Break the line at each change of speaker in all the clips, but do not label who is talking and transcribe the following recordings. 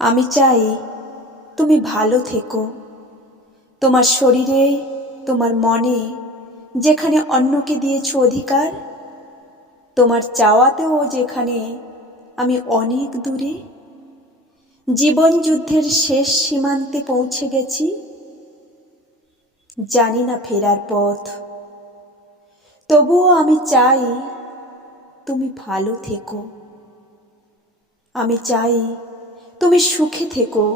আমি চাই তুমি ভালো থেকো। তোমার শরীরে, তোমার মনে, যেখানে অন্যকে দিয়েছ অধিকার, তোমার চাওয়াতেও যেখানে আমি অনেক দূরে। জীবন যুদ্ধের শেষ সীমান্তে পৌঁছে গেছি। জানি না ফেরার পথ। তবুও আমি চাই তুমি ভালো থেকো। আমি চাই তুমি সুখে থেকো।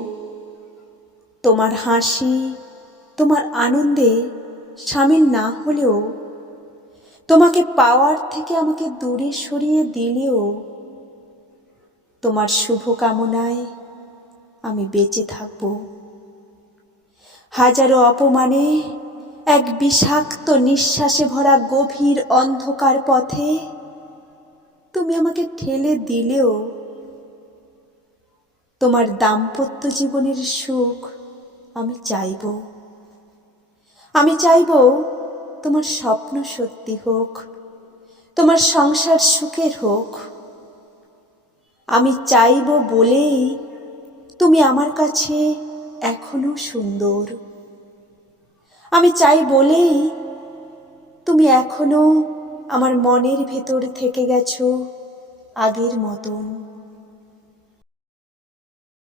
তোমার হাসি, তোমার আনন্দে সামিল না হলেও, তোমাকে পাওয়ার থেকে আমাকে দূরে সরিয়ে দিলেও, তোমার শুভকামনায় আমি বেঁচে থাকব। হাজারো অপমানে, এক বিষাক্ত নিঃশ্বাসে ভরা গভীর অন্ধকার পথে, তুমি আমাকে ঠেলে দিলেও তোমার দাম্পত্য জীবনের সুখ আমি চাইব। আমি চাইব তোমার স্বপ্ন সত্যি হোক, তোমার সংসার সুখের হোক। আমি চাইব বলেই তুমি আমার কাছে এখনও সুন্দর। আমি চাই বলেই তুমি এখনও আমার মনের ভেতর থেকে গেছো আগের মতন।